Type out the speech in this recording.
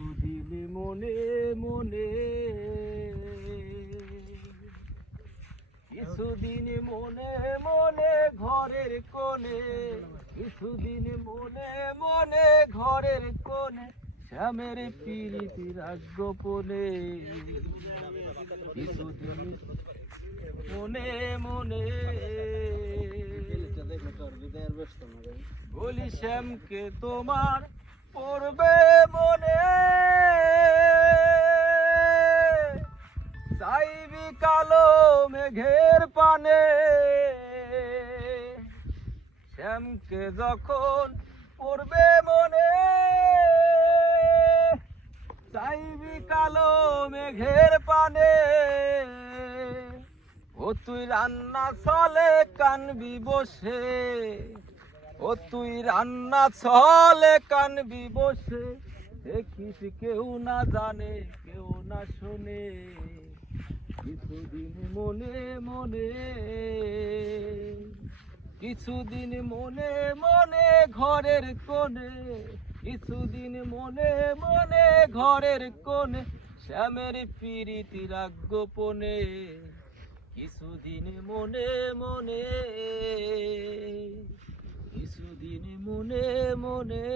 কিছুদিন মনে মনে, কিছুদিন মনে মনে ঘরের কোণে, কিছুদিন মনে মনে ঘরের কোণে শ্যামের প্রীতি রাগ গোপনে। কিছুদিন মনে মনে বলি শ্যামকে তোমার পড়বে মনে, চাইবি কালো মেঘের পানে। শ্যামকে যখন পড়বে মনে, চাইবি কালো মেঘের পানে। ও তুই রান্না চলে কানবি বসে, ও তুই রান্না চলে কানবি বসে। দেখিস কেউ না জানে কেউ না শোনে। কিছুদিন মনে মনে, কিছুদিন মনে মনে ঘরের কোণে, কিছুদিন মনে মনে ঘরের কোণে শ্যামের প্রীতি রাগ গোপনে। কিছুদিন মনে মনে, কিছুদিন মনে মনে।